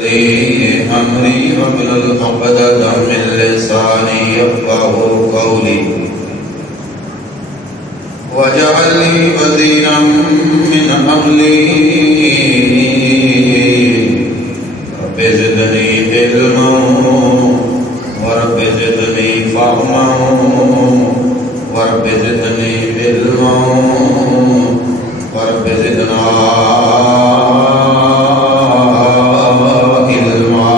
لي أمري واحلل عقدة من لساني يفقهوا قولي واجعل لي وزيرا من أهلي رب زدني علما ورب زدني فهما ورب زدني علما ورب زدنا علما.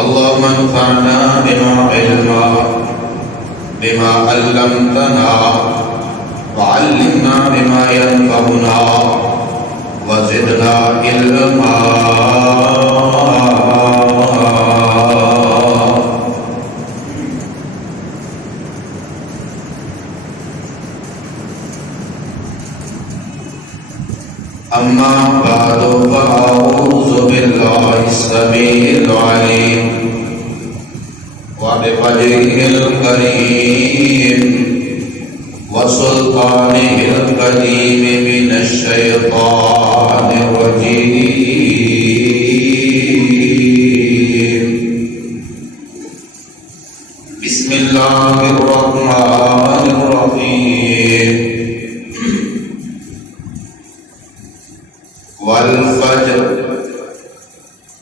اللهم انفعنا بما علمتنا وعلمنا بما ينفعنا وزدنا علما. أما بعد فأعوذ بالله السميع العليم وبوجهه الكريم وسلطانه القديم من الشيطان الرجيم. بسم الله الرحمن الرحيم. والفجر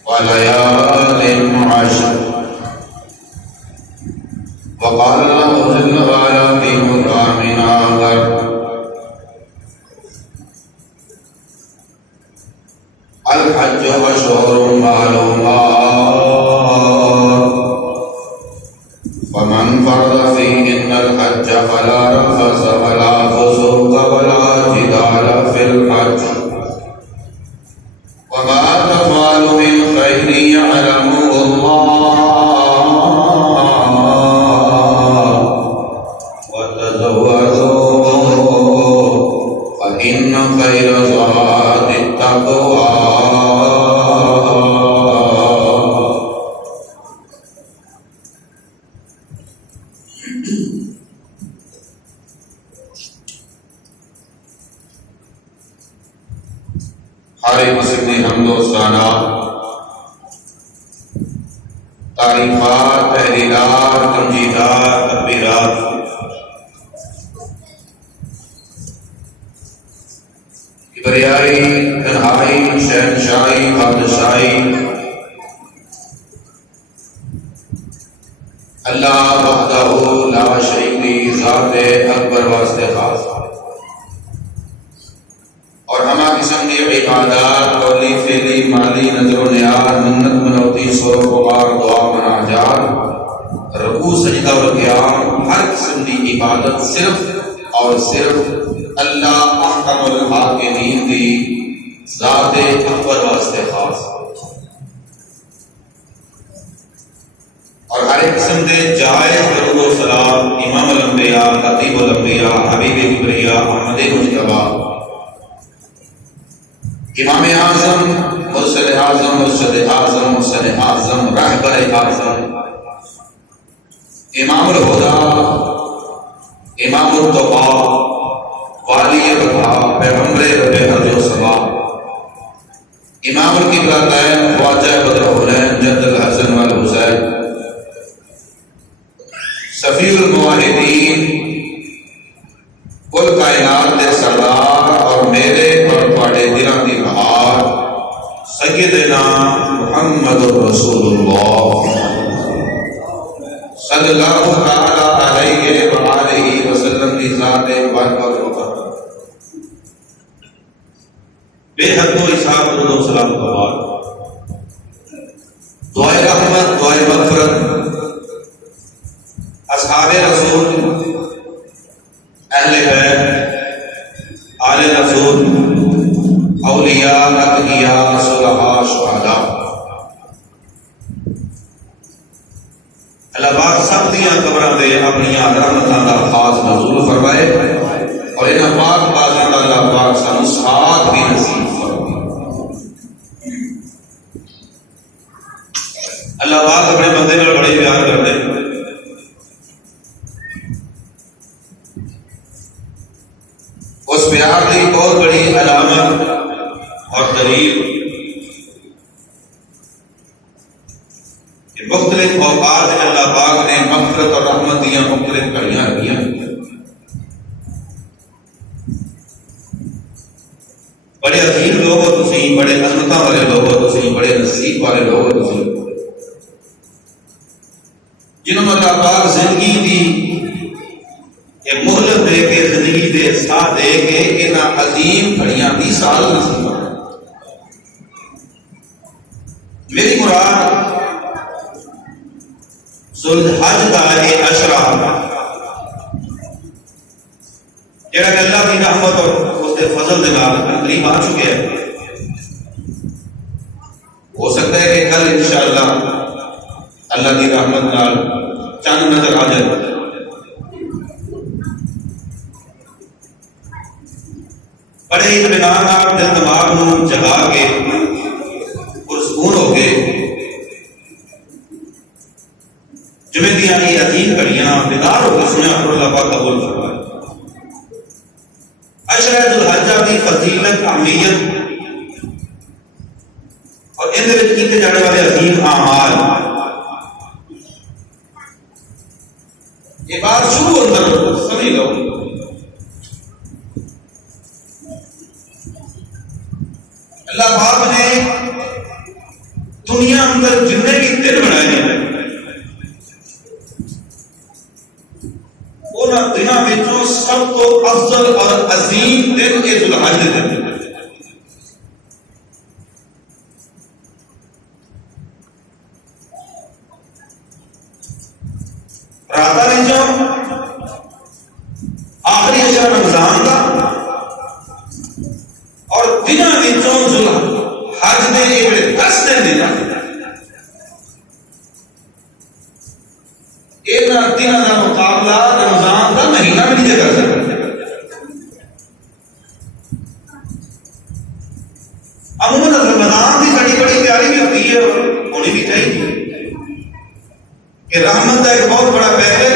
وليال عشر. وقال الله جل وعلا في مقام آخر: الحج أشهر معلومات فمن فرض فيهن الحج فلا رفث ولا فسوق ولا جدال في الحج وما تفعلوا من خير يعلمه الله وتزودوا فإن خير زاد التقوى. ہر مسلم حمد و ثنا، تعریفات، تحلیلات، تمجیدات، تکبیرات کبریائی، تنہائی، شہنشاہی، بادشاہی اللہ وحدہ لا شریک کی ذات اکبر واسطے خاص. اور ہما قسم کی عبادات، قولی، فعلی، مالی، نظر و نیاز، منت، منوتی، سور غبار، دعا، مناجات، رکوع، سجدہ و قیام، ہر قسم کی عبادت صرف اور صرف اللہ احکم الحاکمین دی ذات اکبر واسطے خاص. اور ہر قسم کے جائز درود و سلام امام الانبیاء، خطیب الانبیاء، حبیب کبریا، احمد مجتبی، امام اعظم، مرشد اعظم، مرشد اعظم، مرشد اعظم، رہبر اعظم، امام الہدیٰ، امام التقیٰ، والی وفا، پیغمبر رب ارض و سما، امام القبلتین، خواجہ بدر حسین، جد الحسن والحسین، شفیع الموحدین، کل کائنات کے سردار اور میرے اور تواڈے دلاں دی بہار سیدنا محمد رسول اللہ صلی اللہ تعالی علیہ وآلہ وسلم کی ذات مبارکہ و بے حد و حساب درود و سلام کے بعد دعائے رحمت، دعائے مغفرت اصحاب رسول، اہل بیت، آل رسول، اولیاء، اتقیاء، صلحاء، شہداء، اللہ پاک سب دیاں قبراں تے اپنی رحمتاں دا خاص نزول فرمائے اور انہاں پاک بازاں دا اللہ پاک سانوں ساتھ بھی نصیب فرمائے. اللہ پاک اپنے بندے نال بڑے پیار کرتے ہیں. شامل اور دلیل کہ مختلف اوقات میں اللہ پاک نے مغفرت اور رحمت دیا، مختلف گھڑیاں رکھیاں. بڑے عظیم لوگ ہو تسی، بڑے عظمتاں والے لوگ ہو تسی، بڑے نصیب والے لوگ ہو تسی، جنہوں نے اللہ پاک زندگی دی یہ مہلت دے کے، زندگی دے ساتھ دے کے انہاں عظیم گھڑیاں دی سال نصیب. میری مراد ذوالحج دا یہ عشرہ جڑا کہ اللہ کی رحمت اور اس کے فضل دے نال قریب آ چکے ہیں. ہو سکتا ہے کہ کل انشاءاللہ اللہ کی رحمت نال چند نظر آ جائے. بڑے اطمینان آپ دل دماغ نو جگا کے پرسکون ہو کے جمعے دیاں یہ عظیم گھڑیاں بیدار ہو کے سنیا کرو. اللہ پاک قبول فرمائے. عشرہ ذوالحجہ کی فضیلت، اہمیت اور ان دے وچ کیتے جانے والے عظیم اعمال، یہ بات شروع اندر سمجھ لو. اللہ پاک نے دنیا اندر جتنے بھی دن بنائے ہیں انہاں دنوں وچوں سب تو افضل اور عظیم دن یہ ذوالحج کے دن. راتاں وچوں آخری عشرہ رمضان کا اور دنوں وچوں ذوالحج دے یہ 10 دن نے انہاں دنوں کا مقابلہ رمضان کا مہینہ بھی نہیں کر سکتا. عموماً رمضان کی ساری بڑی تیاری بھی ہوتی ہے اور ہونی بھی چاہیے کہ رحمت کا ایک بہت بڑا پہلے،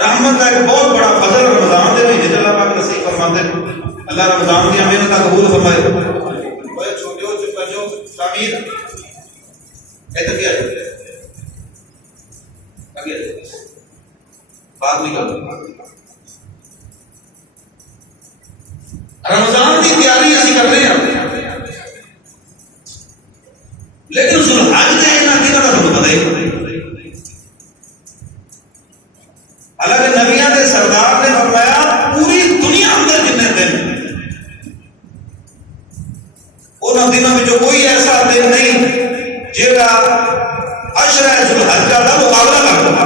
رحمت کا ایک بہت بڑا فضل رمضان دے مہینے اللہ پاک نصیب فرماتے ہیں. اللہ رمضان کی محنت کا قبول فرمائے. چھوٹے ہو چپ بچو شامیر ایسا کیا جاتا ہے بات نہیں کرتا. رمضان کی تیاری اسی کر رہے ہیں لیکن ذوالحج کے انہاں دنوں کا تمہیں پتہ ہی. حالانکہ نبیاں کے سردار نے فرمایا پوری دنیا اندر جتنے دن انہاں دنوں میں جو کوئی ایسا دن نہیں جیڑا عشرہ ذوالحجہ کا مقابلہ کرتا.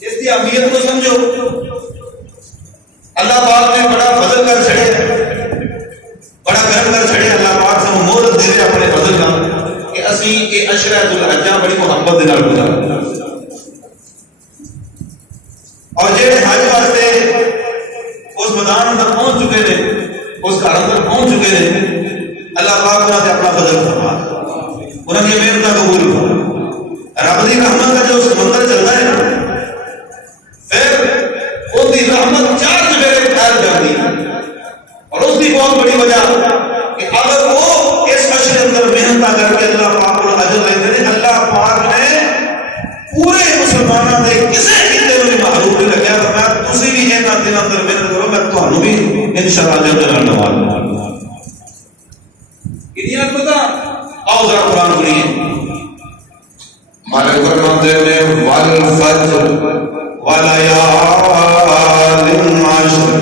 اس کی اہمیت کو سمجھو. اللہ پاک نے بڑا فضل کر چھڑے، بڑا کرم کر چھڑے. اللہ پاک سے مہلت دے رہے اپنے فضل کا کہ اسی یہ عشرہ ذوالحجہ بڑی محبت دے نال گزارا. اور جڑے حج واسطے اس میدان اندر پہنچ چکے ہیں، اس گھر اندر پہنچ چکے ہیں، اللہ پاک انہاں تے اپنا فضل فرما، انہاں دی محنت قبول فرما. رب دی رحمت کا جو سمندر چلتا ہے نا پھر اس کی رحمت 4 چفیرے پھیل جاتی ہے. اور اس کی بہت بڑی وجہ کہ اگر وہ اس عشرے اندر محنت کر کے اللہ پاک کو اجر لیتے ہیں، اللہ پاک نے پورے مسلمانوں کے کسی خطے میں محروم نہیں رکھا. فرمایا تسی بھی انہاں دنوں اندر محنت کرو، میں تمہوں بھی انشاءاللہ اجر دینا نواز دوں. یہ پتہ آؤ ذرا قرآن سنیے. ہمارے فرماتے ہیں والفجر ولیال عشر،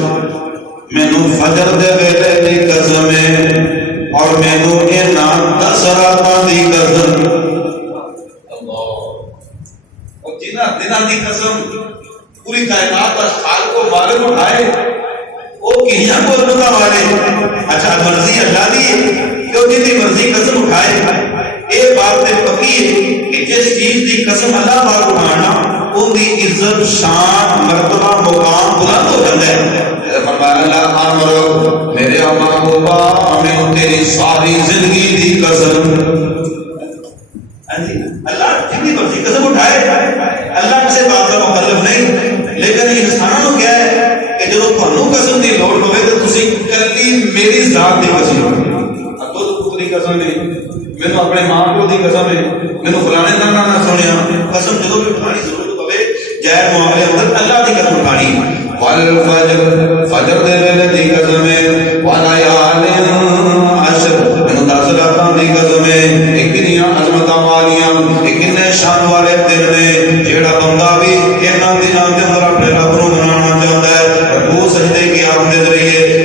مینوں فجر دے ویلے دی قسم ہے اور مینوں انہاں 10 راتاں دی قسم. اللہ اور جنہاں دنوں دی قسم پوری کائنات کا خالق و مالک اٹھائے وہ کہیاں کو پتہ والے. اچھا مرضی اللہ دی ہے کہ وہ جن کی مرضی قسم اٹھائے. یہ بات تے پکی ہے کہ جس چیز کی قسم اللہ پاک اٹھانا ان کی عزت، شان، مرتبہ، مقام بلند ہو جاتا ہے. فرمایا اللہ امر میرے محبوبہ میں تیری ساری زندگی دی قسم. اللہ جن کی مرضی قسم اٹھائے، اللہ کسی بات کا مخالف نہیں. لیکن انسانوں کو کیا ہے ਤੁਹਾਨੂੰ ਕਸਮ ਦੀ ਲੋੜ ਹੋਵੇ ਤਾਂ ਤੁਸੀਂ ਕੱਲੀ ਮੇਰੀ ਜ਼ਾਤ ਦੀ ਕਸਮ ਲਓ। ਅੱਗੋਂ ਪੁੱਤ ਦੀ ਕਸਮ ਨਹੀਂ, ਮੈਨੂੰ ਆਪਣੇ ਮਾਂ ਪਿਓ ਦੀ ਕਸਮ ਹੈ, ਮੈਨੂੰ ਫਲਾਣੇ ਦਾ ਨਾ ਸੁਣਿਆ। ਕਸਮ ਜਦੋਂ ਵੀ ਉਠਾਣੀ ਜ਼ਰੂਰਤ ਪਵੇ ਜੈਰ ਮੁਆਮਲੇ ਅੰਦਰ ਅੱਲਾਹ ਦੀ ਕਸਮ ਉਠਾਣੀ। ਵਲ ਫਜਰ, ਫਜਰ ਦੇ ਵੇਲੇ ਦੀ ਕਸਮ ਹੈ। ਵਲਾਯਾਲਿਨ ਅਸ਼ਰ, ਮੈਨੂੰ 10 ਰਾਤਾਂ ਦੀ ਕਸਮ ਹੈ। ਇਹ ਕਿੰਨੀਆਂ ਅਜ਼ਮਤਾਂ ਵਾਲੀਆਂ, ਇਹ ਕਿੰਨੇ ਸ਼ਾਨ ਵਾਲੇ ਦਿਨ ਨੇ। ਜਿਹੜਾ ਬੰਦਾ ਵੀ ਇਹਨਾਂ ਦਿਨਾਂ ਦੇ ਅੰਦਰ ਆਪਣੇ ਰੱਬ ਨੂੰ ਮਨਾਉਣਾ ਚਾਹੁੰਦਾ ਹੈ, ਰਕੂ ਸਜਦੇ ਕਿਆਮ ਦੇ ਜ਼ਰੀਏ,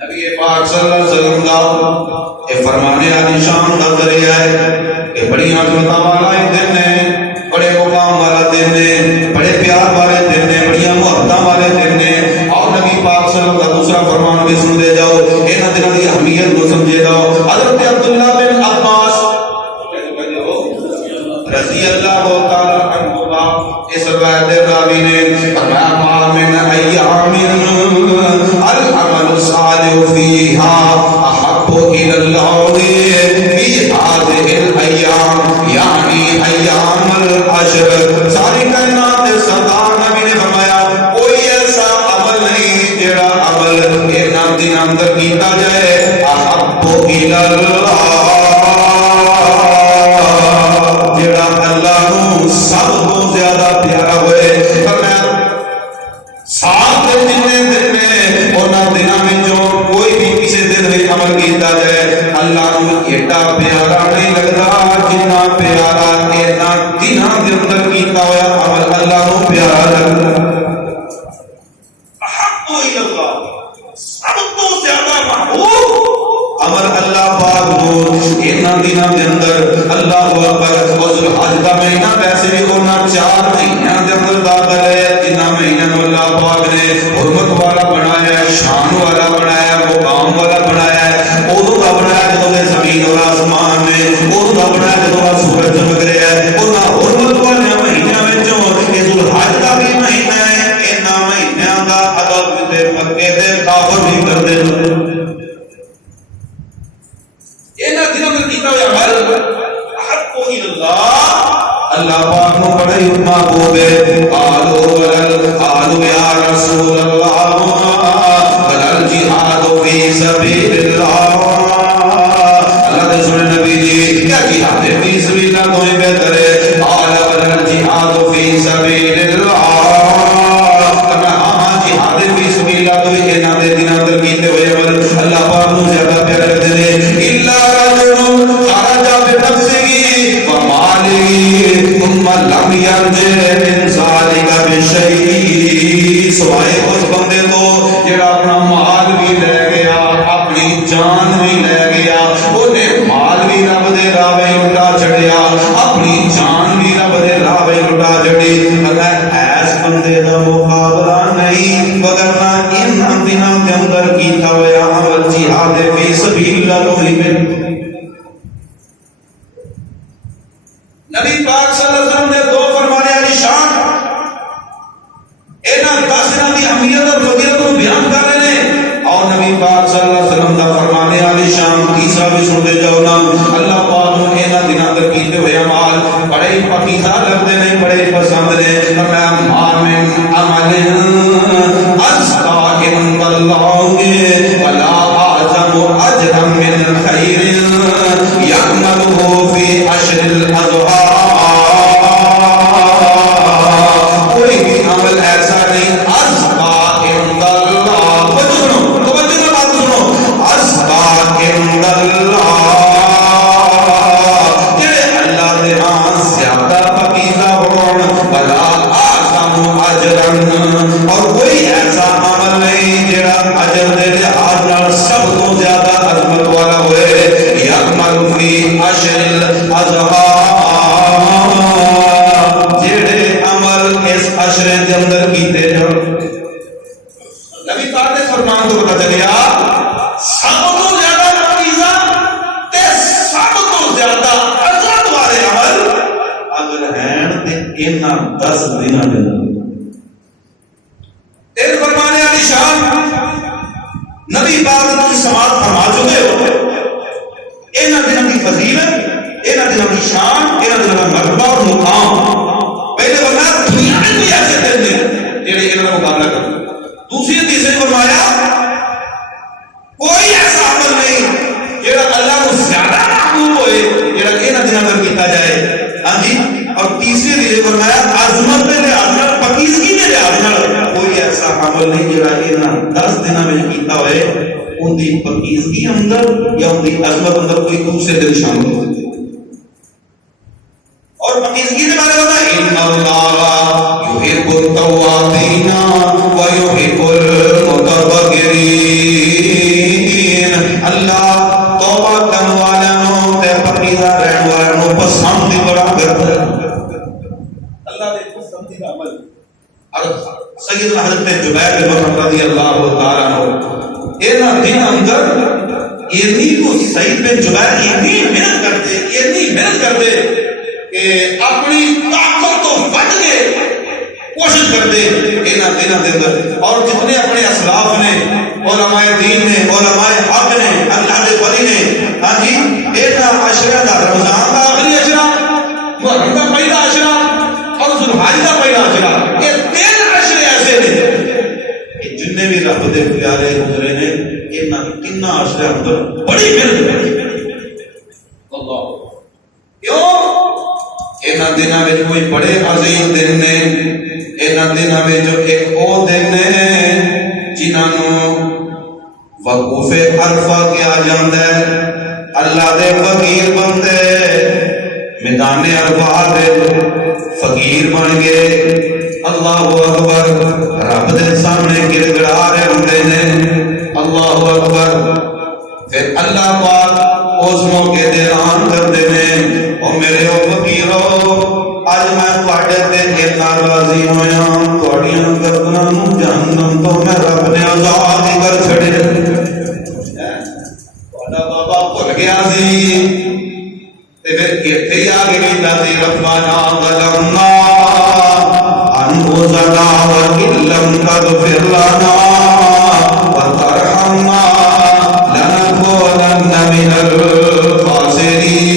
نبی پاک صلی اللہ علیہ وسلم دا یہ فرمانے علی شان دا ذریعہ ہے کہ بڑی عظمت والا دن ہے، بڑے مقام والا دن ہے، بڑے پیار والے دن ہے، بڑی محبت والے دن ہے۔ اور نبی پاک صلی اللہ علیہ وسلم کا دوسرا فرمان بھی سن دے جاؤ، انہاں دنوں دی اہمیت کو سمجھے جاؤ۔ حضرت عبداللہ بن عباس رضی اللہ تعالی عنہ اس روایت راوی نے فرمایا ما من ایام العمل الصالح فيها احب الى الله في هذه الايام یعنی ایام العشر۔ ساری کائنات سردار نبی نے فرمایا کوئی ایسا عمل نہیں جڑا عمل انہاں دنوں اندر کیتا جائے احب الى اللہ جڑا اللہ نو سب تو زیادہ پیارا ہوئے۔ سات جتنے دن میں انہاں دنوں وچوں کوئی بھی کسی دن میں عمل کیتا جائے اللہ نو ایڈا پیارا نہیں لگتا جتنا پیارا انہاں دنوں دے اندر کیتا ہوا عمل اللہ نو پیارا لگتا۔ احب اللہ سب تو زیادہ محبوب عمل اللہ پاک نو انہاں دنوں دے اندر اللہ اکبر۔ حج کا مہینہ پیسے بھی ہونا 4 مہینوں کے اندر داخل ہے جنہ مہینوں اللہ پاک نے حرمت والا بنایا ہے، شان والا بنایا ہے، مقام والا بنایا ہے۔ ادو کا بنایا جدو زمین اور آسمان میں، ادو کا بنایا جدو سورج چمک رہا ہے۔ انہاں حرمت والے مہینوں میں ذوالحج کا بھی مہینہ ہے، انہاں مہینوں کا ادب تے مکے دے کافر بھی کرتے ہیں۔ انہاں دنوں میں کیتا ہوا عمل اللہ پاک نو بڑا ہی محبوب ہے۔ قالوا یا رسول اللہ بل جہاد فی سبیل اللہ۔ اللہ دے سنے نبی جی کیا جہاد فی سبیل اللہ تو ہی بہتر ہے۔ قال بل جہاد فی سبیل اللہ۔ ہاں جہاد فی سبیل اللہ تو ہی انہاں دے دنوں اندر کیتے ہوئے عمل اللہ پاک نو زیادہ پیارے لگتے ہیں۔ الا رجل خرج بنفسه ثم لم يرجع من ذلك بشيء۔ سوائے اس بندے تو جڑا اپنا مال بھی لے گیا، اپنی جان بھی لے گیا، اونے مال بھی رب دے راہ لٹا چھڑیا، اپنی جان بھی رب دے راہ لٹا چھڑی۔ اگر ایس بندے دا مقابلہ نہیں وگرنہ ان دنوں کے اندر کیتا ہوا عمل جہاد فی سبیل اللہ تو ہی نبی پاک صلی اللہ علیہ وسلم نے 2 فرمانے علی شان انہاں 10 دنوں کی اہمیت اور فضیلت کو بیان کر رہے ہیں۔ اور نبی پاک صلی اللہ علیہ وسلم کا فرمانے علی شان تیسرا بھی سنتے جاؤ نا، اللہ پاک نے انہاں دنوں اندر کیتے ہوئے اعمال بڑے ہی پاکیزہ لگتے ہیں، بڑے ہی پسند نے۔ فرمایا ما من عمل ازکا عند اللہ ولا اعظم اجرا من خیر یعملہ فی عشر الاضحیٰ۔ اور کوئی ایسا عمل نہیں جڑا اجر دے لحاظ نال سب تو زیادہ عظمت والا ہوئے۔ یعمل فی عشر الاضحیٰ، جڑے عمل اس عشرے دے اندر کیتے جان۔ نبی پاک نے فرمان تو پتہ چلیا سب تو زیادہ پاکیزہ تے سب تو زیادہ عظمت والے عمل اگر ہیں تے انہاں 10 دنوں دے فرمانے علی شان نبی پاک کی سماعت فرما چکے ہو۔ انہاں دنوں کی فضیلت، انہاں دنوں کی شان، انہاں دنوں کا مرتبہ اور مقام پہلے فرمایا دنیا میں بھی ایسے دن نے جڑے انہاں کا مقابلہ کریں۔ دوسری حدیث میں فرمایا کوئی ایسا عمل نہیں جڑا اللہ کو زیادہ محبوب ہوئے جڑا انہاں دنوں میں کیتا جائے۔ ہاں جی، اور تیسری حدیث میں فرمایا عظمت کے لحاظ نال، پاکیزگی کے لحاظ نال کوئی ایسا عمل نہیں جڑا انہاں 10 دنوں میں کیتا ہوئے ان کی پاکیزگی اندر یا ان کی عظمت اندر کوئی دوسرے دن شامل ہو۔ اور پاکیزگی کے بارے میں ان اللہ یحب التوابین و یحب المتطہرین۔ سعید بن جبیر اتنی محنت کرتے کہ اپنی طاقت تو بچ کے کوشش کرتے انہاں دنوں دے اندر، اور جتنے اپنے اسلاف نے، علماء دین نے، علماء حق نے، اللہ دے ولی نے، ہاں جی انہاں عشرہ دا، رمضان دا آخری عشرہ، محرم دا پہلا عشرہ اور ذوالحج دا پہلا عشرہ، یہ 3 عشرے ایسے نے کہ جن بھی رب دے پیارے گزرے نے انہاں کنا عشرے اندر بڑی محنت اللہ کیوں؟ انہاں دنوں میں کوئی بڑے عظیم دن نے، انہاں دنوں میں جو ایک او دن نے جنہاں وقوف عرفہ کیا جاندہ ہے، اللہ دے فقیر بندے میدان عرفہ دے فقیر بن گئے، اللہ اکبر، رب دے سامنے گر گڑا رہے ہوندے نے، اللہ اکبر، پھر اللہ پاک اس موقع دے اعلان کردے نے، او میرے او فقیرو اج میں تواڈے تے اتنا راضی ہویا، تواڈیاں گردناں نوں جہنم تو میں رب نے آزاد کر چھڑے، تواڈا بابا بھول گیا سی تے پھر ایتھے ہی آ کے کہندا سی ربنا ظلمنا انفسنا وان لم تغفر لنا وترحمنا لنكونن من الخاسرین۔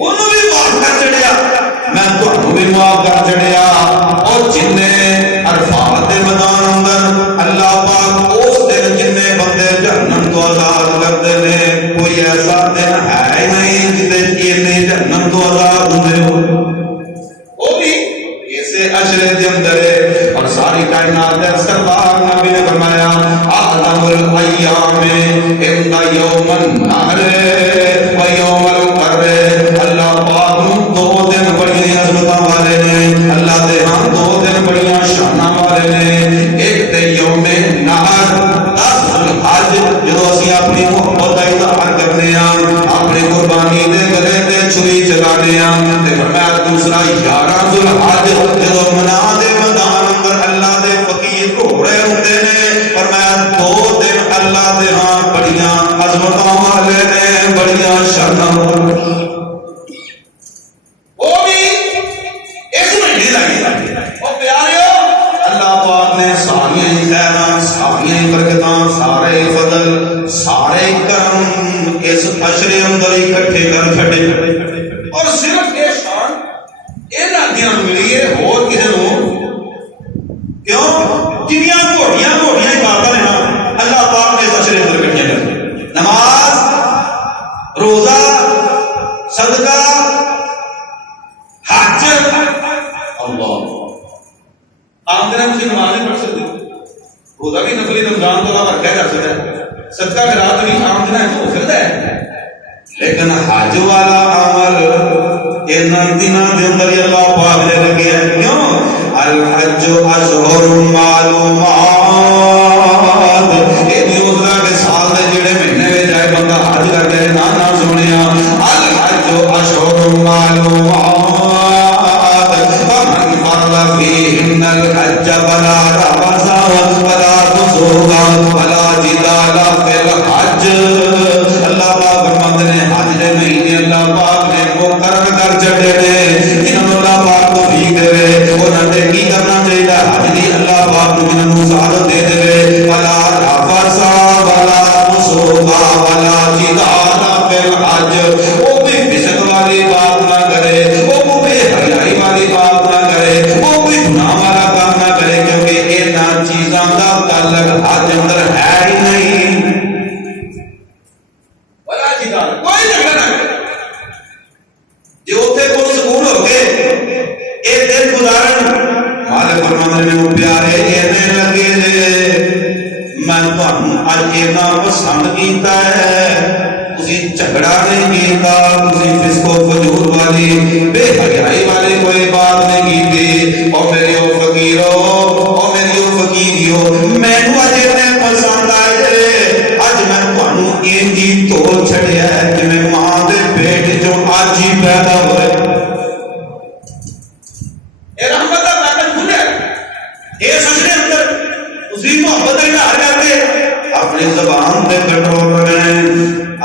انہوں بھی معاف کر چڑیا، میں تمہیں بھی معاف کر چڑیا، اور جن عرفات کے میدان اندر اللہ پاک اس دن جن بندے جہنم تو آزاد کرتے ہیں، کوئی ایسا دن ہے ہی نہیں جسے جہنم تو آزاد ہوتے ہو، وہ بھی اسے عشرے کے اندر ہے، اور ساری کائنات سرکار نبی نے فرمایا اعظم الایام عند یوم النحر و یوم القر، اللہ پاک 2 دن بڑی عظمتاں والے نے، اللہ دے ہاں 2 دن بڑی شاناں والے نے، ایک تے یوم نحر 10 ذوالحج جو اسی اپنی محبت کا اظہار کرنے ہاں، اپنی قربانی دے گلے تے چھری چلانے ہاں، تے فرمایا دوسرا 11 ذوالحج جو منا دے میدان اندر اللہ دے فقیر گھوڑے ہوندے نے، فرمایا 2 دن اللہ دے ہاں بڑیاں عظمتاں والے نے، بڑیاں شاناں والے، وہ بھی اس مہینے لگی او پیاریو، اللہ پاک نے ساری خیراں، ساری برکتاں، سارے فضل، سارے کرم اس عشرے اندر اکٹھے کر چھڑے، اور صرف یہ شان انہاں دیاں ملی ہے، ہور کسے نوں کیوں؟ جنیاں موٹیاں عبادتاں نے نا اللہ پاک نے اس عشرے اندر کٹھیاں کر دی، نماز، روزہ، صدقہ، حج، اللہ عام دن میں نماز نہیں پڑھ سکتے، روزہ بھی نفلی رمضان تو اللہ کہہ جا سکتا ہے، صدقہ خیرات بھی عام دن تو ہو سکتا ہے، لیکن حج والا عمل انہاں دنوں دے اندر اللہ پاک نے رکھیا ہے، کیوں؟ الحج اشہر معلومات، یہ نہیں ہوتا کہ سال دے جڑے مہینے میں جائے بندہ حج کر کے نہ سنیا، الحج اشہر معلومات فمن فرض فیہن الحج فلا رفث ولا فسوق ولا جدال فی الحج، اللہ پاک فرماتے ہیں حج دے مہینے اللہ پاک نے مقرر کر چھڑے نے، جنہوں اللہ پاک توفیق دے انہاں نے کی کرنا چاہیے، حج دی اللہ پاک نے جنہوں سعادت دے دے، ولا رفث ولا فسوق ولا جدال فی الحج، وہ بھی فسق والی بات نہ کرے، وہ بھی حیائی والی بات نہ کرے، وہ بھی گناہ والا کام نہ کرے، کیونکہ انہاں چیزاں کا تعلق حج اندر ہے ہی نہیں، ولا جدال، کوئی جھگڑا نہ کرے، جو اتنے کوئی سکون ہو گئے ایک دن گزارن مالک فرماندے نے پیارے اینے لگے جے میں تانوں اج اینا پسند کیتا ہے، تسی جھگڑا نہیں کیتا، تسی فسق و فجور والی بے حیائی والی کوئی بات نہیں کیتی، او میرے او فقیرو، او میری او فقیریو، مینوں اج اینے پسند آئے، اج میں تانوں انجی توڑ چھڑیا ہے کہ میں ماں دے پیٹ جو اج ہی پیدا ہوئے، اے رحمت دا پیکج کھلے، اے سجدے اندر اسی محبت کا اظہار کر کے اپنی زبان تے کنٹرول رکھنا ہے،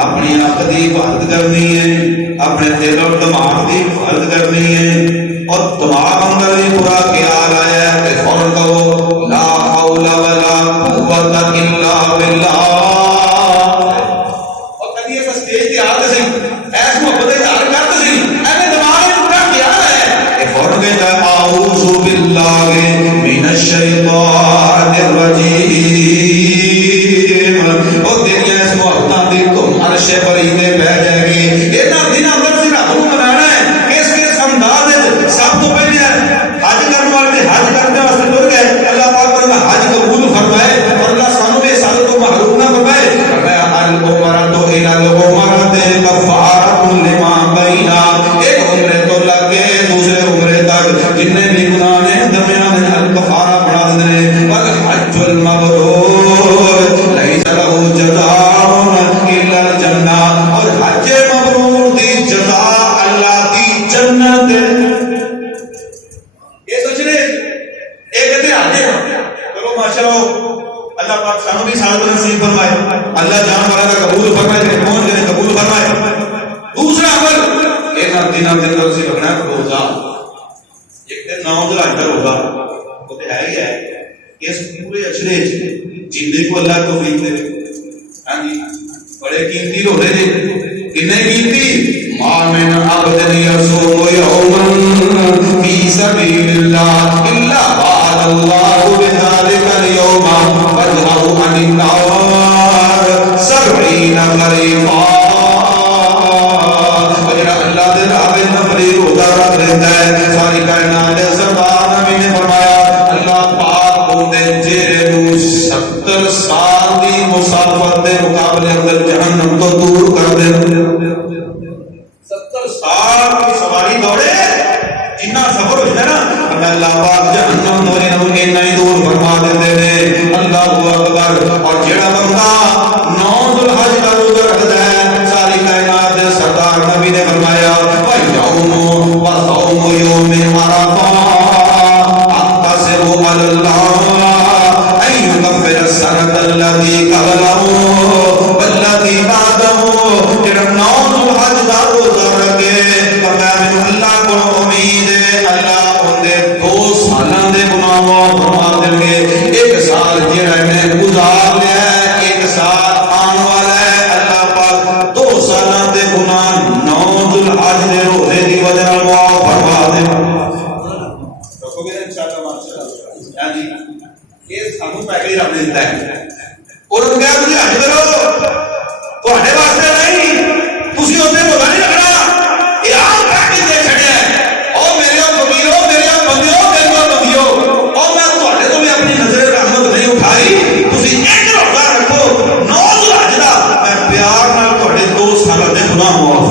اپنی اکھ دی حفاظت کرنی ہے، اپنے دل اور دماغ کی حفاظت کرنی ہے، اور دماغ اندر بھی برا خیال آیا ہے کہ فوراً کہو لا حول ولا قوت الا باللہ. اور کبھی ایسا اسٹیج تے آتے سی ایس محبت اظہار کرتے سی ایسے دماغ میں برا خیال ہے کہ فوراً کہتا ہے اعوذ باللہ من الشیطان الرجیم. اور تیری اس محبت دی تم عرش بری تے بہ جائے گی. یہ دن اندر سی رب کو منانا ہے. کس انداز سب تو پہلے حج کرنے والے حج کرنے واسطے ٹر گئے. اللہ پاک نے حج قبول فرمائے اور اللہ سانوں میں سال کو محروم نہ فرمائے. فرمایا العمرۃ الی العمرۃ کفارۃ لما بینہا. ایک عمرے تو لگ کے دوسرے عمرے تک جتنے بھی گناہ نے درمیان الکفارہ بنا دینے. والحج المبرور لیس لہ جزاء الا الجنہ. اور حج مبرور دی جزا اللہ دی جنت. یہ سوچ رہے ایک کہتے آتے ہیں چلو ماشاءاللہ اللہ پاک سانوں بھی ساتھ نصیب فرمائے. اللہ جان والا کا قبول فرمائے کہ کون کرے قبول فرمائے. دوسرا عمل ایک دن کے اندر سے رکھنا ہے روزہ. ایک دن 9 ذوالحج کا روزہ وہ تو ہے ہی ہے. اس پورے اشرے جن کو اللہ توفیق دے. ہاں جی بڑے قیمتی روزے نے. کتنے قیمتی؟ ما من عبد یصوم یوما فی سبیل اللہ الا بعد اللہ بذلک اليوم وجهه عن النار 70 خریفا. اللہ دے راہ میں نفلی روزہ رکھ لیتا ہے. ساری کائنات سرکار نبی نے فرمایا اللہ پاک بندے جیرے نو 70 سال دی مسافت دے مقابلے اندر جہنم تو دور کر دے. 70 سال کی سواری دوڑے جتنا سفر ہو جائے نا اللہ پاک جہنم دوڑے نو اتنا ہی دور فرما دیتے ہیں. اللہ اکبر. اور جڑا بندہ 9 ذوالحج کا روزہ رکھتا ہے ساری کائنات سرکار نبی نے فرمایا وَيَوْمُ وَصَوْمُ يَوْمِ عَرَفَةٍ أَحْتَسِبُ عَلَى اللَّهِ أَن يُكَفِّرَ السَّنَةَ الَّتِي قَبْلَهُ وَالَّتِي بَعْدَهُ. جڑا 9 ذوالحج کا روزہ رکھے فرمایا میں اللہ کو امید ہے اللہ ان دے 2 سالاں دے گناہ معاف فرما دیں گے. ایک سال جڑا میں گزار لیا ہے ایک سال آن والا ہے. اللہ پاک 2 سالاں دے گناہ 9 ذوالحج دے روزے دی وجہ نال معاف فرما دے. رکھو گے انشاءاللہ ماشاءاللہ. ہاں جی یہ سانوں پیکیج رب نے دیتا ہے. اور ان کہا تجھے حج کرو تواڈے واسطے نہیں تسی اوتے روزہ نہیں رکھنا. یہ عام پیکیج دے چھڈیا ہے. او میرے فقیرو میرے بندیو میرے بندیو او میں تواڈے تو بھی اپنی نظر رحمت نہیں اٹھائی. تسی ایک روزہ رکھو 9 ذوالحج دا میں پیار نال تواڈے 2 سال دے گناہ معاف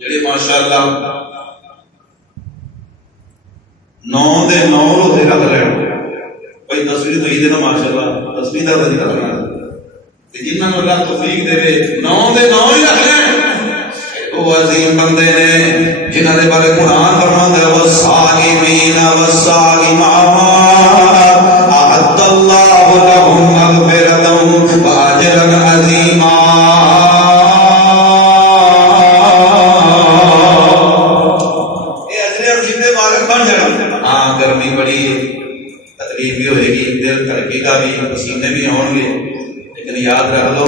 جڑے ماشاءاللہ 9 دے 9 روزے رکھ لین. بھائی 10ویں تو عید ہے نا ماشاءاللہ 10ویں دا روزہ رکھنا تے جنہاں نوں اللہ توفیق دے 9 دے 9 ہی رکھ لین. وہ عظیم بندے نے جنہاں دے بارے قرآن فرماتا ہے والصائمین والصائمات اعد اللہ لهم مغفرۃ واجرا عظیما. اے اجر عظیم دے مالک بن جانا. ہاں گرمی بڑی ہے تکلیف بھی ہوئے گی دل تھکے گا بھی پسینے بھی ہون گے لیکن یاد رکھ لو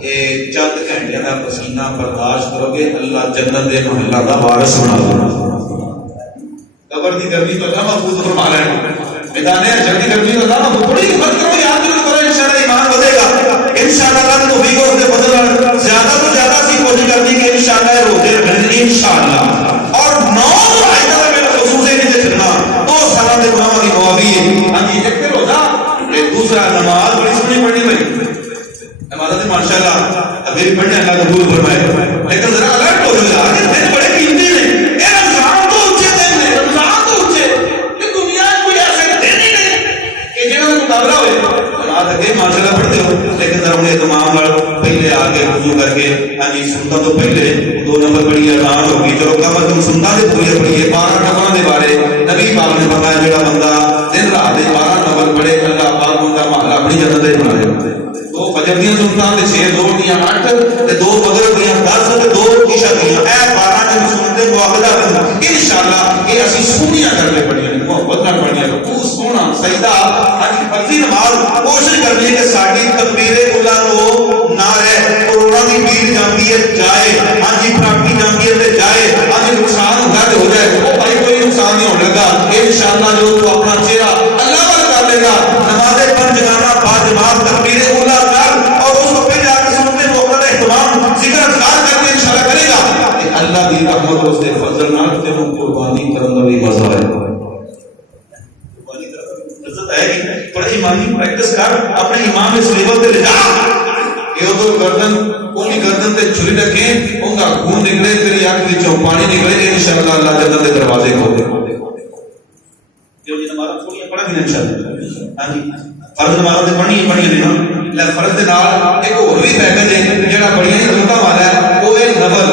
کہ چند گھنٹے کا پسینہ برداشت کرو گے اللہ جنت دے محلہ کا وارث بنا دے. قبر دی گرمی تو اللہ محفوظ فرما رہے ہیں. میدان حشر کی گرمی تو اللہ محفوظ. تھوڑی ہمت کرو یاد کرو انشاءاللہ ایمان بدے گا. انشاءاللہ اللہ تو بھی اور فضل زیادہ تو زیادہ سی کوشش کرنی کہ انشاءاللہ روزے رکھنے انشاءاللہ. اور 9 ذوالحج کا میں خصوص ہے نہیں چلنا 2 سال کے گناہوں کی معافی ہے. ہاں جی ایک روزہ ایک دوسرا نماز بڑی سونی پڑھنی بھائی. نماز ماشاءاللہ ابھی پڑھنے اللہ قبول فرمائے. لیکن ذرا الرٹ ہو جائے کہ دن بڑے قیمتی ہیں. اے رمضان تو اونچے دن ہیں رمضان تو اونچے. یہ دنیا میں کوئی ایسے دن ہی نہیں کہ جنہوں نے مقابلہ ہوئے. نماز اگے ماشاءاللہ پڑھتے ہو لیکن ذرا انہیں اہتمام پہلے آ کے وضو کر کے ہاں جی سنتا تو پہلے 2 نمبر پڑھی اذان ہوگی. چلو کم از کم سنتا سے پورے پڑھیے 12 نمبر دے بارے نبی پاک نے فرمایا جڑا بندہ دن رات دے 12 نمبر پڑھے اللہ پاک ان کا صاحب دے 6 زور دیاں 8 تے 2 مغرب دیاں 10 تے 2 عشاء دیاں اے 12 جن سنتے مواخذہ بن انشاءاللہ یہ اسی سنیاں کر کے پڑھیاں محبت نال پڑھیاں رکوع سونا سجدہ ہاں فرضی نماز کوشش کرنی ہے کہ ساڈی تکبیر اولا تو نہ رہے کروڑاں دی بھیڑ جاندی ہے جائے ہاں جی پراپی جاندی ہے تے جائے ہاں جی نقصان ہوندا تے ہو جائے او بھائی کوئی نقصان نہیں ہونے لگا انشاءاللہ جو تو اپنا چہرہ اللہ وال کر لے گا نماز پنج گانا با جماعت تکبیر اولا کر اور اس کو پھر جا کے سنتے موقع کا اہتمام ذکر اذکار کر کے انشاءاللہ کرے گا کہ اللہ دی رحمت اور اس کے فضل نال تے قربانی کرن دا بھی مزہ ہے تھوڑا ایمانی پریکٹس کر اپنے ایمان اس لیول تے لے جا یہ تو گردن اونی گردن تے چھری رکھیں اون دا خون نکلے تیری آنکھ وچوں پانی نکلے انشاءاللہ اللہ جنت دے دروازے کھول دے جو یہ ہمارا تھوڑی پڑھا بھی انشاءاللہ ہاں جی فرض نماز تے پڑھنی ہے نا لے فرض دے نال ایک اور بھی پیکج ہے جڑا بڑیاں رونقاں والا ہے وہ ہے نفل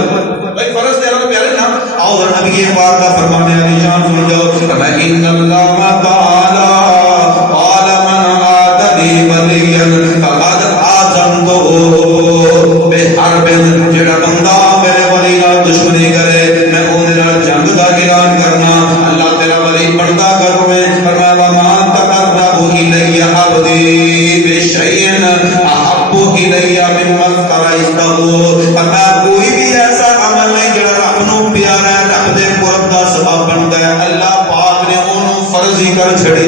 بھائی فرض تے اللہ پیارے نا آؤ ذرا نبی پاک کا فرمان ہے علی شان سن جاؤ فرمایا ان اللہ تعالی قال من عادنی ولیا فقد آذنتہ بحرب جڑا بندہ میرے ولی نال دشمنی کرے میں اون نال جنگ دا اعلان کرنا اللہ تیرا ولی بندا کرے فرمایا وما تقرب الی عبدی بشیء احب الی مما افترضته فرمایا کوئی بھی ایسا عمل نہیں جڑا رب نو پیارا ہے رب دے قرب دا سبب بندا ہے اللہ پاک نے اونوں فرض ہی کر چھڑے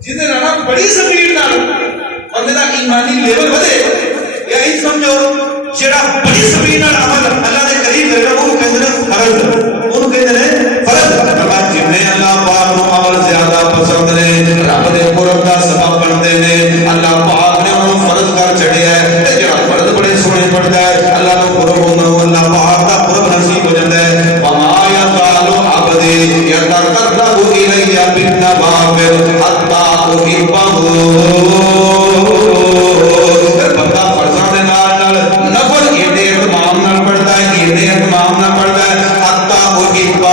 جدے رنا بڑی سپیڈ نال بندے دا ایمانی لیول ودے یا ہی سمجھو جڑا بڑی سپیڈ نال عمل اللہ دے قریب کرے اونوں کہندے نے فرض اونوں کہندے نے فرض فرمایا جنے اللہ پاک نو عمل زیادہ پسند نے رب دے قرب دا سبب بندے نے اللہ پاک نے اونوں فرض کر چھڑیا ہے تے جڑا فرض بڑے سونے پڑھدا ہے اللہ نو قرب ہوندا اللہ پاک دا قرب نصیب ہو جاندا ہے وما یقال عبدی یتقرب الی بالنوافل حتى احبہ بندہ فرضاں دے نال نفل ایڈے اہتمام نال پڑھدا ہے ایڈے اہتمام نال پڑھدا ہے حتى احبہ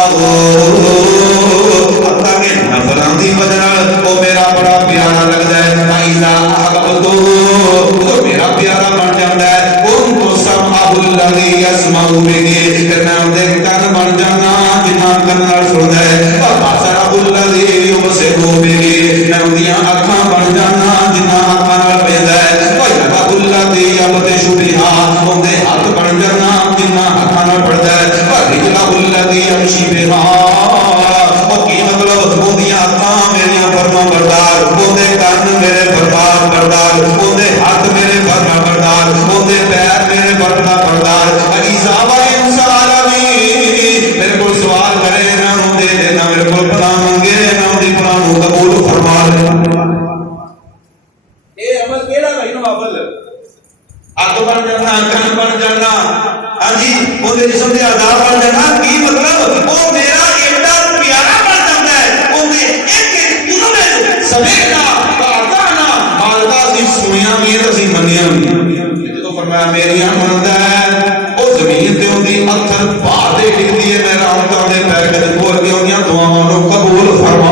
حتى کہ نفلاں دی وجہ نال او میرا بڑا پیارا لگدا ہے فاذا احببتو او میرا پیارا بن جاندا ہے کون تو سمع الذی یسمع به کرنا دے کان بن جانا جنہ کان نال سندا ہے اور بصر الذی یبصر به نودیاں اکھاں بن جانا جنہ اکھاں نال ویندا ہے اور الذی یبطش بها اون دے ہاتھ بن جانا جنہ ہاتھاں نال پڑھدا ہے اور رجل الذی یمشی بها اور کی مطلب اودیاں اکھاں میریاں فرما بردار اودے کان میرے فرما بردار اودے ہاتھ میرے فرما بردار اودے پیر میرے فرما بردار عیسیٰ و انسان میرے کو سوال کرے نہ دے دینا میرے کو پناہ منگے نہ دی پناہ قبول فرما لے اے عمل کیڑا بھائی نو عمل اگ بن جانا کن بن جانا ہاں جی اودے جسم دے اعضاء بن جانا کی مطلب او میرا ایڈا پیارا بن جاندا ہے اودے ایک انہوں سمیٹنا اعضاءنا مالدا سی سنیاں بھی تے سی منیاں بھی جدوں فرمایا میریاں مندا ہے او زمین تے اودی اثر بھا دے ڈگدی ہے میرا رحمتاں دے پیکج کھول کے اودیاں دعاواں نو قبول فرما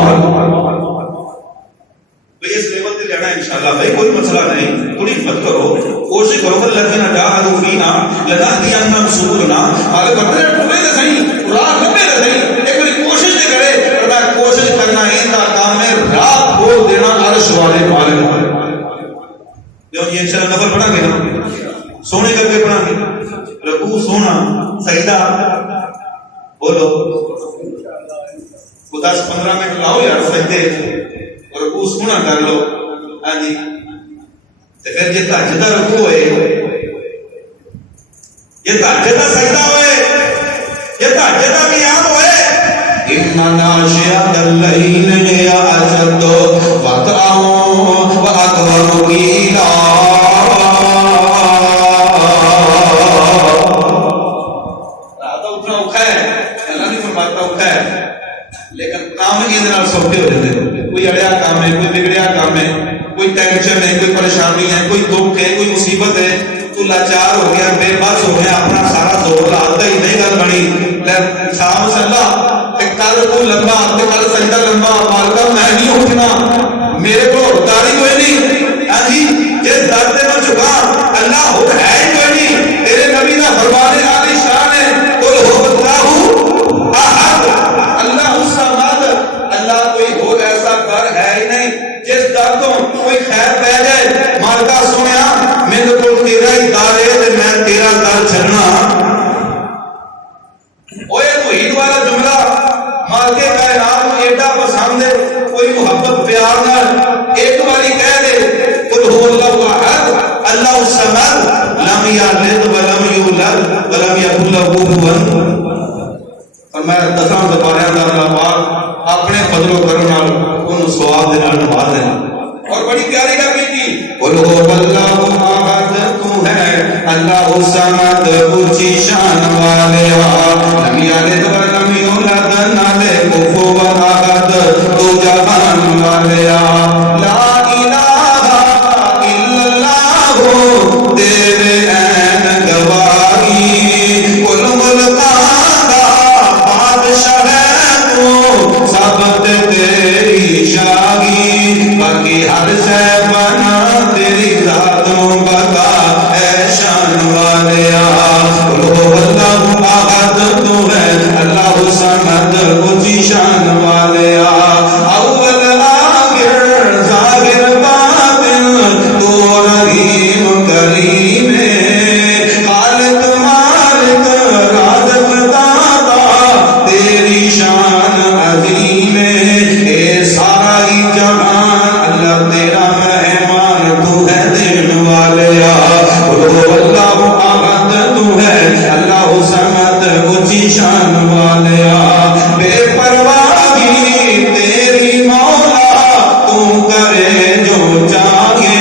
اس لیول تے جانا انشاءاللہ بھائی کوئی مسئلہ نہیں تھوڑی مت کرو کوشش کرو کہ لگنا جاہدوا فینا لنهدینہم سبلنا اگر بندے ٹھوڑے تے صحیح راہ لمبے تے صحیح ایک بار کوشش تے کرے اور میں کوشش کرنا ہے تا کام ہے راہ کھول دینا عرش والے مالک جو یہ انشاءاللہ نفل پڑھا گے نا سونے کر کے پڑھا گے رکوع سونا سجدہ بولو کو 10-15 منٹ لاؤ یار سجدے رکوع سونا کر لو ہاں جی تے پھر جے تہجد دا رکوع ہوئے یہ تہجد دا سجدہ ہوئے یہ تہجد دا قیام ہوئے ان ناشئۃ اللیل هی اشد وطئا واقوم قیلا رات اٹھنا اوکھا ہے اللہ نہیں فرماتا اوکھا ہے لیکن کام یہ نال سوکھے ہو جاتے ہیں کوئی اڑیا کام ہے کوئی بگڑیا کام ہے کوئی ٹینشن ہے کوئی پریشانی ہے کوئی دکھ ہے کوئی مصیبت ہے تو لاچار ہو گیا بے بس ہو گیا اپنا سارا زور لاتا ہی نہیں گل بنی شام سلا کل کو لمبا کل سجدہ لمبا مالکا میں نہیں اٹھنا میرے کو داری کوئی نہیں ہاں جی جس در تے میں چکا یلد ولم یولد ولم یکن لہ کفوا۔ فرمایا دساں سپاریاں دا اللہ پاک اپنے فضل و کرم نال اونوں ثواب دے نال نواز دینا۔ اور بڑی پیاری گل کیتی، قل هو اللہ احد، تو ہے اللہ الصمد اونچی شان والیا، لم یلد ولم یولد نہ لے کفوا احد، تو جہان والیا، لا الہ الا اللہ تیرے عین گواہی، کل ملکاں دا بادشاہ تو سب تے تیری شاہی، باقی ہر شے بنا تیری ذات بقا ہے شان والیا، قل هو اللہ احد، تو ہے اللہ الصمد اونچی شان والیا، اول آخر ظاہر باطن تو رحیم کریم، خالق مالک رازق داتا تیری شان عظیم، اے سارا ہی جہان اللہ تیرا مہمان، تو ہے دین والیا، قل هو اللہ احد، تو ہے اللہ الصمد اونچی شان والیا، بے پرواہی تیری مولا تو کرے جو چاہے،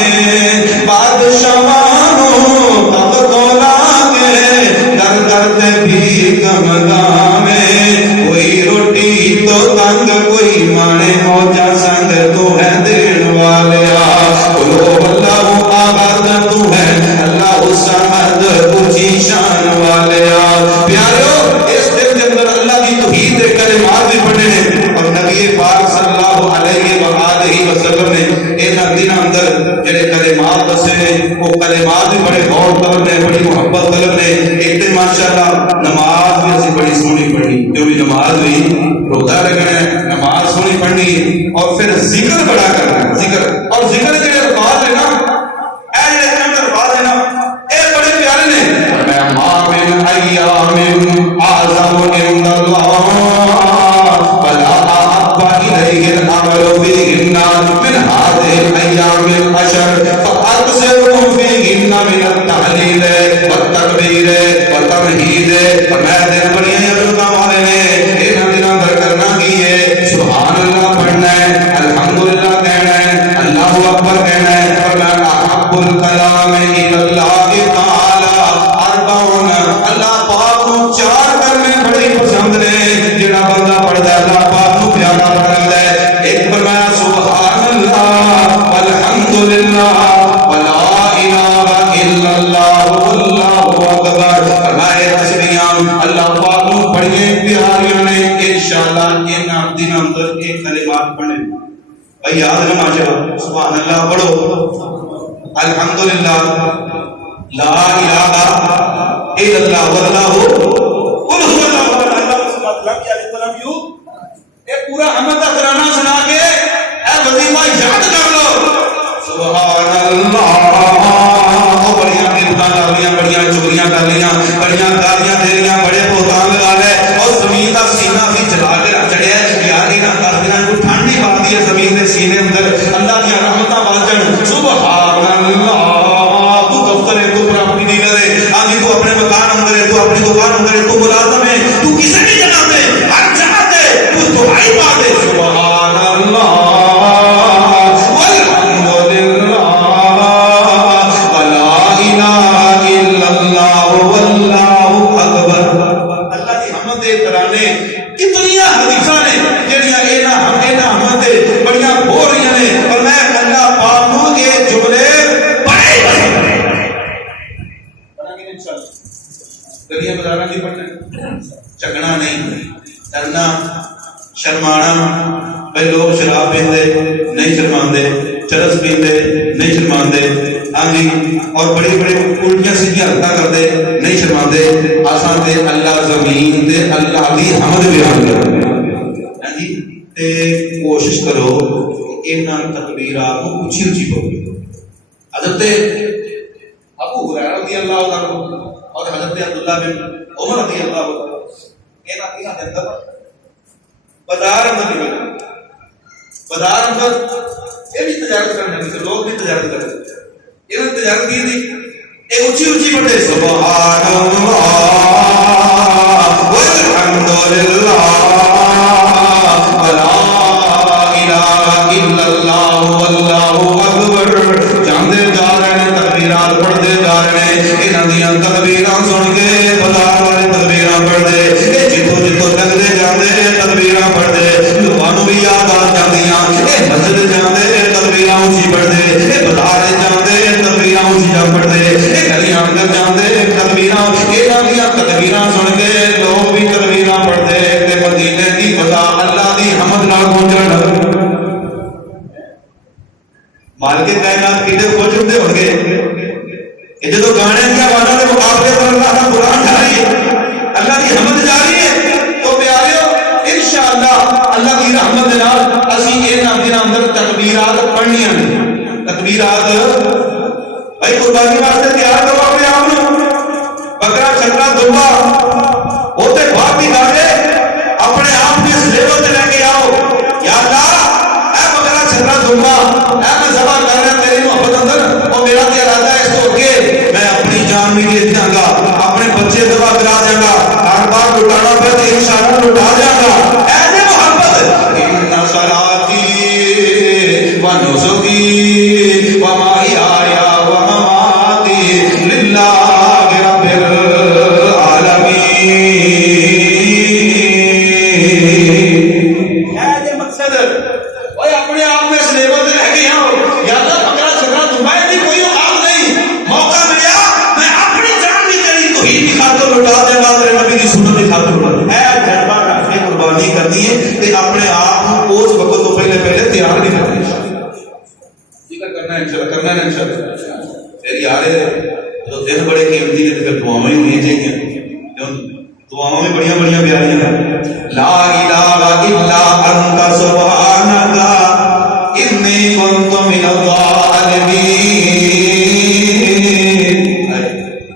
بادشاہانوں تب تولا کے در در تے بھی کم گامے، کوئی روٹی تو تنگ کوئی مانے موجہ سنگ، تو ہے دین والیا، قل هو اللہ احد، تو ہے اللہ الصمد اونچی شان والیا۔ پیارو اس دن کے اندر اللہ کی توحید کے کلمات بھی پڑھے ہیں، اور نبی پاک صلی اللہ علیہ وآلہ وسلم نے ان دنوں اندر جڑے کلمات دسے ہیں وہ کلمات بھی بڑے غور طلب نے، بڑی محبت طلب نے۔ ایک دن ماشاءاللہ نماز بھی اسی بڑی سونی پڑھی، جو بھی نماز ہوئی روزہ رکھنا ہے، نماز سونی پڑھنی، اور پھر ذکر بڑا کرنا ہے، ذکر اور ذکر جڑے الفاظ ہے نا، اے جڑے چند الفاظ ہے نا، اے بڑے پیارے نے۔ فرمایا ما من ایام اعظم عند اللہ ولا احب الیہ العمل فیہن من هذه الايام العشر، فاکثروا فیہن من التحلیل والتکبیر والتمہید۔ فرمایا دن بڑی عظمتاں والے نے، انہاں دنوں اندر کرنا کی ہے، سبحان اللہ پڑھنا ہے، الحمدللہ کہنا ہے، اللہ اکبر کہنا ہے۔ فرمایا احب الکلام الی اللہ تعالی اربعون، اللہ پاک کو چار کرنے بڑی پسند نے، جڑا بندہ پڑھتا ہے اللہ پاک کو پیارا لگتا ہے۔ ایک فرمایا سبحان اللہ والحمدللہ ولا الہ الا اللہ واللہ اکبر۔ فرمایا تسبیحاں اللہ پاک کو بڑی پیاریاں نے، انشاءاللہ ان دنوں اندر یہ کلمات پڑھنے بھائی یاد نہ ماجو، سبحان اللہ پڑھو، الحمدللہ، لا الہ الا اللہ واللہ قل هو اللہ احد، اللہ الصمد لم یلد ولم یولد۔ یہ پورا حمد کا ترانہ سنا کے اے وظیفہ یاد کر لو، سبحان اللہ۔ بڑیاں قیمتاں لا لیاں، بڑیاں چوریاں کر لیاں، بڑیاں گالیاں دے لیاں، بڑے بہتان لگا لے، اور زمین کا سینہ بھی چلا کے رکھ چڑیا ہے، یار انہاں کافراں کو ٹھنڈ ہی پا دی ہے زمین کے سینے اندر، اللہ کی رحمتاں واجن۔ سبحان اللہ، تو دفتر ہے، تو پراپرٹی ڈیلر ہے، آگے تو اپنے مکان اندر ہے، تو اپنی دکان اندر ہے، تو ملازم ہے، تو کسی بھی جگہ پہ ہر جگہ پہ تو دعائی پا دے، سبحان اللہ والحمدللہ ولا الہ الا اللہ واللہ اکبر۔ اللہ کی حمد دے ترانے کتنی حدیثاں نے جڑیاں اینا حمد دے بڑیاں ہو رہی نے، اور میں اللہ پاک کو یہ جملے بڑے پسند ہیں۔ پڑھیں گے انشاءاللہ، گلیاں بازاراں کی پڑھنا، چکنا نہیں، ڈرنا، شرمانا۔ بھائی لوگ شراب پیندے نہیں شرماندے، چرس پیندے نہیں شرماندے، ہاں جی، اور بڑی بڑی الٹیاں سیدھیاں حرکتاں کردے نہیں شرماندے۔ آسان تے اللہ زمین تے اللہ دی حمد بیان کرو، ہاں جی، تے کوشش کرو انہاں تکبیرات کو اونچی اونچی پڑھو۔ حضرت ابو ہریرہ رضی اللہ عنہ اور حضرت عبداللہ بن عمر رضی اللہ عنہ انہاں دے اندر بازار اندر نکل، بازار اندر یہ بھی تجارت کرنے لگے، لوگ بھی تجارت کرتے، انہوں نے تجارت کی تھی۔ اونچی اونچی پڑھتے سبحان اللہ والحمد للہ ولا الہ الا اللہ واللہ اکبر. جاندے جا رہے ہیں تکبیرات پڑھتے جا رہے ہیں. انہاں دیاں تکبیراں سن کے بازار والے تکبیراں پڑھتے, جتوں جتوں لگتے جاندے تکبیراں پڑھتے, تمہانوں بھی یاد آ جاندیاں. مسجد جاندے تکبیراں اونچی پڑھتے, بازار جاندے تکبیراں اونچی پڑھتے, گلیاں اندر جاندے تکبیراں. انہاں دیاں تکبیراں سن کے لوگ بھی تکبیراں پڑھتے تے مدینے دی فضا اللہ دی حمد نال گونجن لگ پئی. مالک کائنات کتنے خوش ہوتے ہوں گے کہ جدو گانے کی آوازوں کے مقابلے پر اللہ کا قرآن جاری ہے, اللہ کی حمد جاری ہے, تو پیاریو انشاءاللہ اللہ کی رحمت دے نال اسی انہاں دناں اندر تکبیرات پڑھنیاں نے. تکبیرات بھائی قربانی واسطے تیار کرو اپنے آپ کو. بکرا چھکرا دمبا ہوتے بات کی گانے اپنے آپ کے اس لیول تے لے کے آؤ. یا اللہ اے بکرا چھکرا دمبا اے میں ذبح کر رہا تیری محبت اندر, اور میرا تے ارادہ ہے اس کو کہ میں اپنی جان بھی دے دوں گا, اپنے بچے ذبح کرا دوں گا, ہر بار لٹانا پہ تو انشاءاللہ لٹا دوں گا. ایسے محبت ان صلاتی و نسکی و محیایا و مماتی للہ رب العالمین. ایسے مقصد اپنے آپ میں اس لیول پہ رہ گئے ہو. یا اللہ بکرا چھکرا تمہارے بھی کوئی اوقات نہیں, موقع ملیا میں اپنی جان بھی تیری توحید کی خاطر لٹا دے گا, تیرے نبی کی سنت کی خاطر لٹا دے گا. اے جذبہ رکھ کے قربانی کرنی ہے تے اپنے آپ کو اس وقت تو پہلے تیار نہیں کرنا. ذکر کرنا ہے انشاءاللہ, کرنا ہے انشاءاللہ. پھر یار تو دن بڑے قیمتی نے, پھر دعاواں ہی ہونی چاہیے. دعاواں بھی بڑیاں بڑیاں پیاریاں ہیں. لا الہ الا انت سبحانک انی کنت من الظالمین.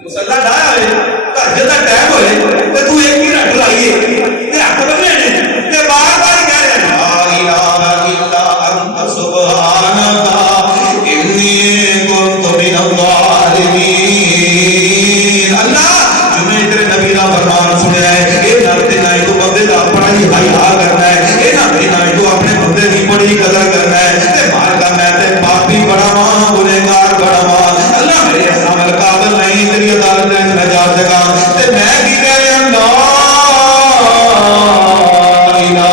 مسلح ڈایا ہوئے تہجد دا ٹائم ہوئے تے تو ایک ہی رٹ لائیے تے ہاتھ بننے نے تے بار بار کہہ رہے لا الہ الا انت سبحانک انی کنت من الظالمین. اللہ جنہیں تیرے نبی کا فرمان سنیا ہے, یہ نرتے نہ تو بندے کا اپنا ہی حیا کرنا ہے, یہ نرتے نہ تو اپنے بندے کی بڑی قدر کرنا ہے. تے مار کا میں تے پاپی بڑا ماں گنہگار بڑا ماں. اللہ میرے عمل قابل نہیں تیری عدالت میں نہ جا سکا. تے میں کی کہہ رہا لا الہ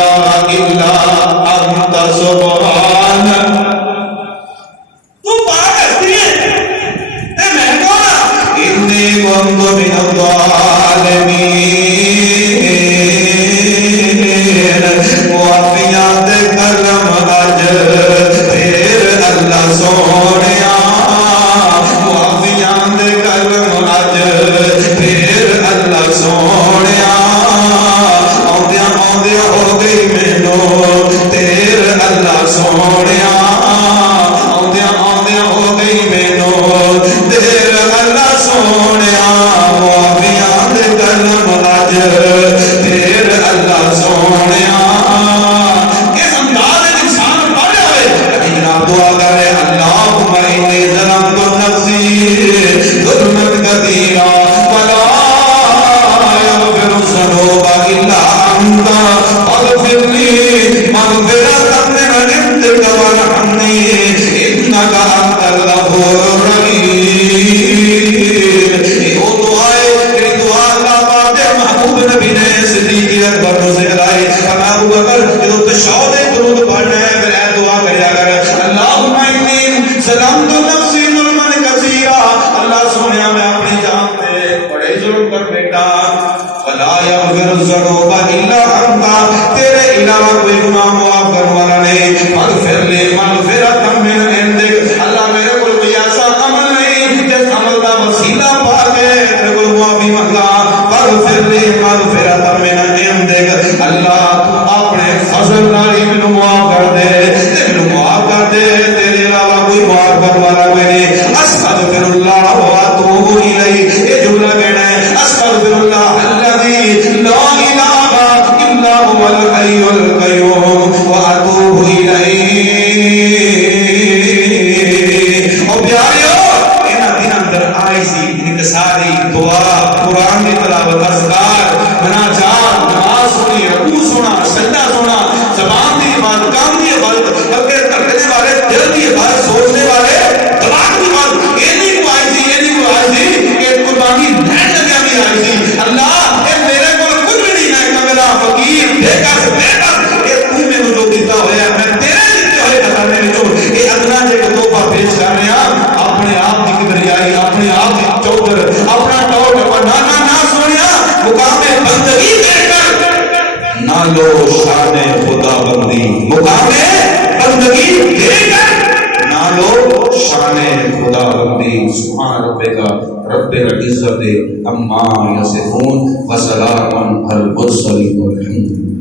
الا انت سبحانک. تو پاک ہستی ہے تے میں کون انی کنت من الظالمین. معافیاں دے کرم اج پھر اللہ سونیا, معافیاں دے کرم اج پھر اللہ سونیا. آندیاں آندیاں ہو گئی مینوں تیر اللہ سونیا, آندیاں آندیاں ہو گئی مینوں تیر اللہ سونیا. معافیاں دے کرم اج پھر اللہ سونیا. اس انداز انسان پڑھ ہوئے کبھی جناب دعا کرے اللہم انی ظلمت نفسی ظلما کثیرا ولا یغفر الذنوب الا انت فاغفر لی مغفرۃ من عندک وارحمنی انک انت الغفور الرحیم. یہ وہ دعا ہے کہ دعا اللہ پاک محبوب نبی نے صدیق اکبر کو سکھلائی. ابو بکر جو تشہد درود پڑھنا ہے پھر اے دعا کریا کر اللہم انی ظلمت نفسی ظلما کثیرا. اللہ سونیا میں اپنی جان تے بڑے ظلم کر بیٹھا. ولا یغفر الذنوب الا انت, تیرے علاوہ کوئی گناہ معاف کرنے والا نہیں. فاغفر لی مغفرۃ من عندک. اللہ میرے کو کوئی ایسا عمل نہیں جس عمل کا وسیلہ پا کے تیرے کو معافی منگا. فاغفر لی مغفرۃ من عندک. اللہ تو اپنے فضل نال مینوں معاف کر دے, مینوں معاف کر دے, تیرے علاوہ کوئی معاف کرنے والا کوئی نہیں. استغفر اللہ و اتوب الیہ. یہ جملہ کہنا ہے استغفر اللہ الذی لا الہ الا هو الحی القیوم و اتوب الیہ. او پیاریو انہاں دناں اندر آئی سی کی عبادت کرنے والے دل کی عبادت سوچنے والے دماغ کی بات یہ نہیں کو آئی تھی کہ قربانی لین لگیا بھی آئی تھی اللہ اے میرے کو کچھ بھی نہیں ہے میرا فقیر بےکس اے تو میں جو دیتا ہوا میں تیرے دیتے ہوئے خزانے میں یہ ادنا جے کو تحفہ پیش کر رہے ہیں اپنے آپ کی کبریائی اپنے آپ کی چوبر اپنا ٹوٹ نہ سونیا مقام بندگی دے کر نہ لو شان خدا بندی مقام بندگی دے کر نہ لو شان خدا بندی سبحان ربک رب العزت عما یصفون وسلام علی المرسلین والحمد